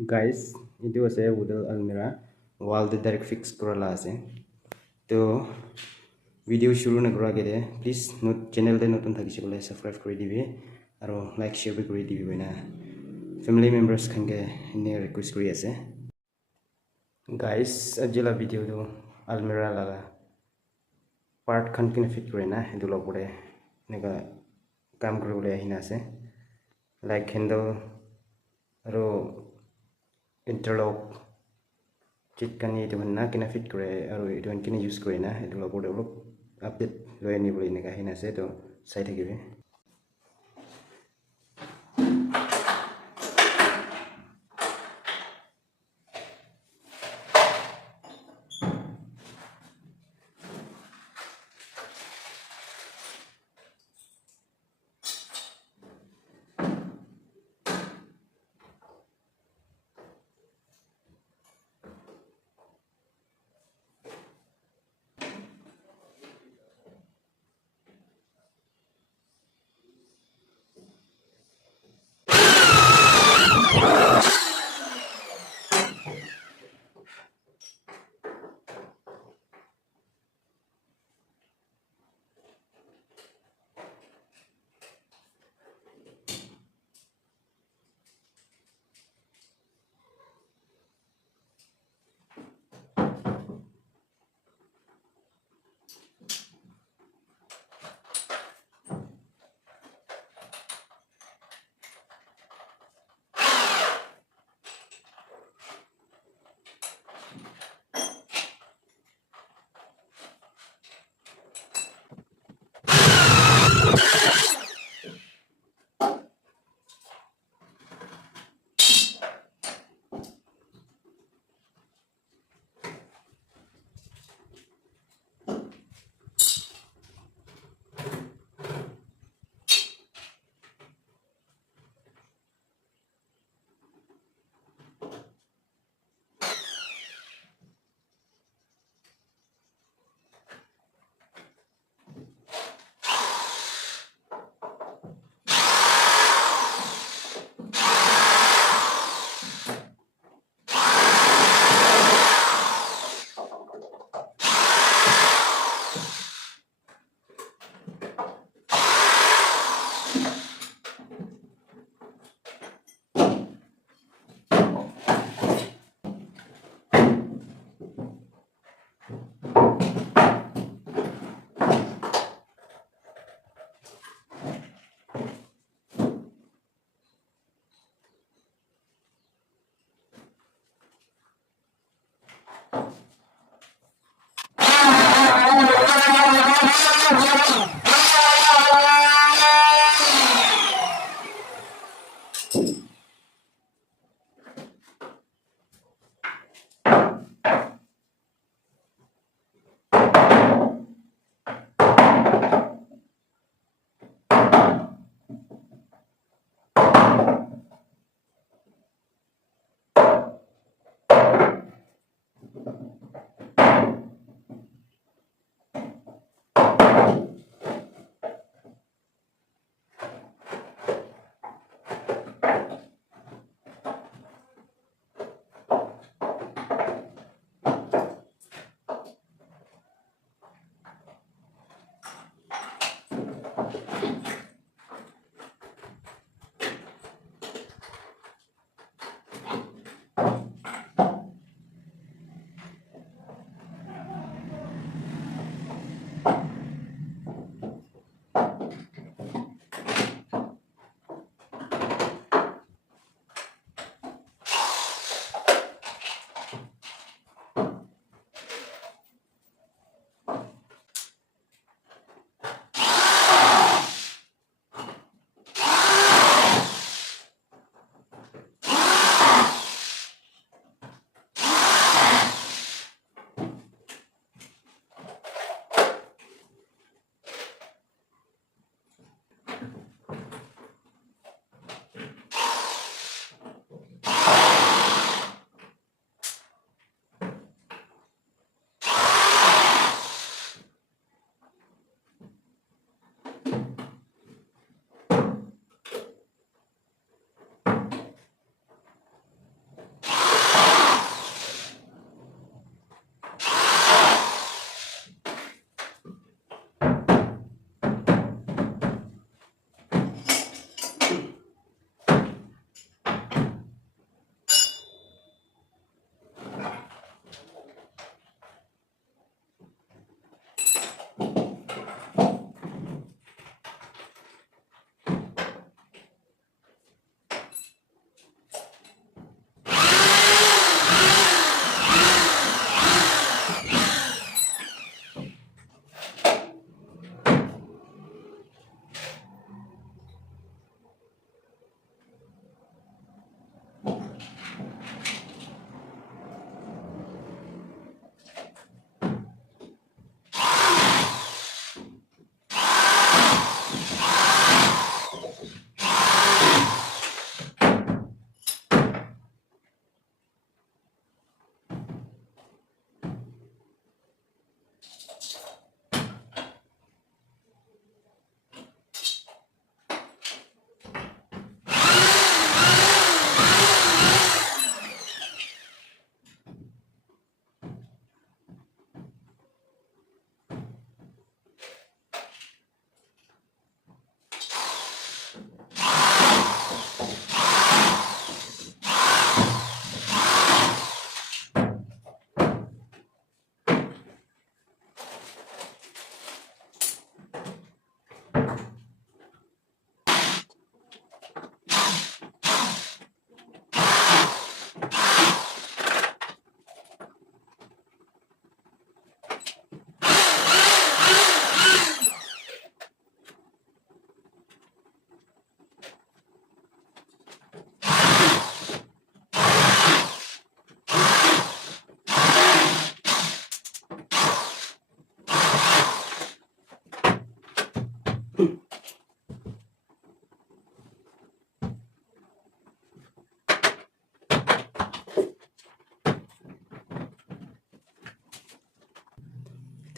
Guys, itu ase wooden almirah wall de direct fix korala ase to video shuru na kora ke de please not channel de notun thakise bole subscribe kori dibe aro like share bi kori dibe na family members khange ne request kori ase guys ajila video do almirah laga part khan kine fit kore na edu lopore nega kam koribole ahina ase like handle aro interlock chitkani itu na kina fit kore aro itu kina use kore na edu lopore olop update loi ani bole nega ahina ase to sai thakibe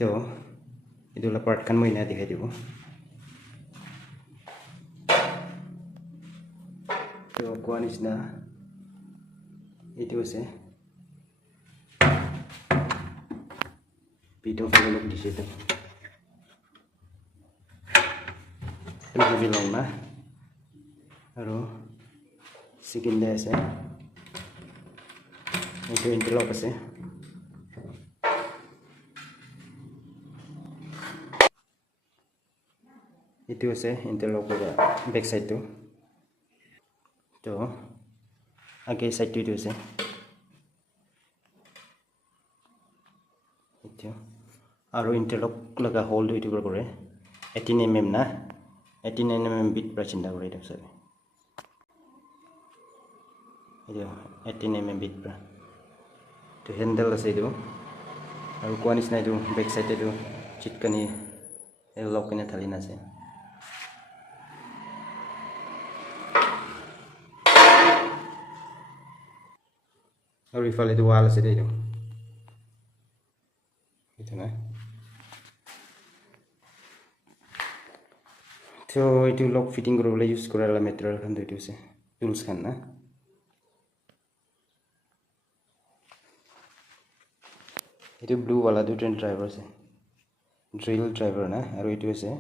তো এইটো পাৰ্টখন মই এনে দেখাই দিব তো কোৱা নিচিনা এইটো আছে পিঠো ফেলক দিছে তো হেভি লং না আৰু সেকেন্ডে আছে এইটো ইন্টাৰলক আছে এইটো আছে ইন্টাৰলক বেক সাইডটো তো আগে সাইডটো এইটো আছে এইটো আৰু ইন্টাৰলক লগা হোলটো এইটো কৰে 18 mm না 18 mm বিট পৰা চিন্তা কৰে এইটো সব এইটো 18 mm বিট পৰা তো হ্যান্ডেল আছে এইটো আৰু কোৱা নিচিনা এইটো বেক সাইড এইটো চিটকানি লক কিনে থালি নাছে আৰু ইফালে এইটো ৱাল আছে এইটো এইটো না তো এইটো লক ফিটিং কৰিবলৈ ইউজ কৰা মেটেৰিয়েল খান এইটো আছে টুলছ খান না এইটো ব্লু वाला দুটা ড্ৰাইভাৰ আছে ড্ৰিল ড্ৰাইভাৰ না আৰু এইটো আছে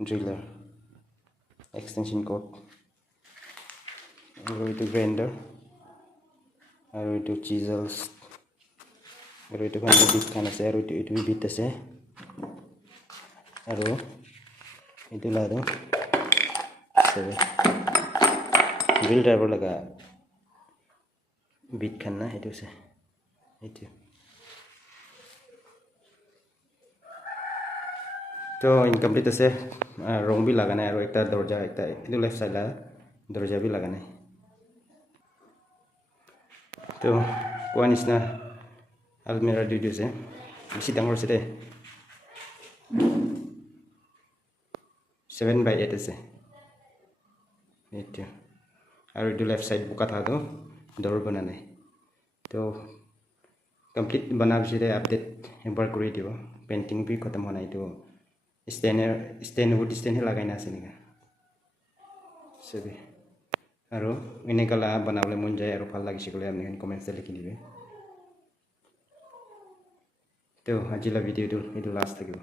ড্ৰিলাৰ এক্সটেনশন কৰ্ড আৰু এইটো গ্ৰাইন্ডাৰ আৰু এইটো চিজেলছ আৰু এইটো খান বিট খান আছে আৰু এইটো বিট আছে আৰু এইটো লাদো সবে ড্ৰিল ড্ৰাইভাৰ লগা বিট খান না এইটো আছে এইটো तो इनकम्प्लीट আছে रंग भी लगाना है और एक दरवाजा एक इधर लेफ्ट साइड दरवाजा भी लगाना है तो कोआ निसना अलमीरा दुइदो से बेसि डांगर से दे 7x8 আছে এইটো और इधर लेफ्ट साइड बुका था तो डोर बना नहीं तो कंप्लीट बना बिसरे अपडेट एक बार कर दियो पेंटिंग भी खत्म होना है तो स्टैंड वुड स्टैंड लगाइना আছে নেকি সবে আৰু এনেকালা বনাবলে মন যায় আৰু ভাল লাগিছে কলে আপুনি কমেন্টে লিখি দিবে তো আজিলা ভিডিওটো এইটো লাষ্ট থাকিব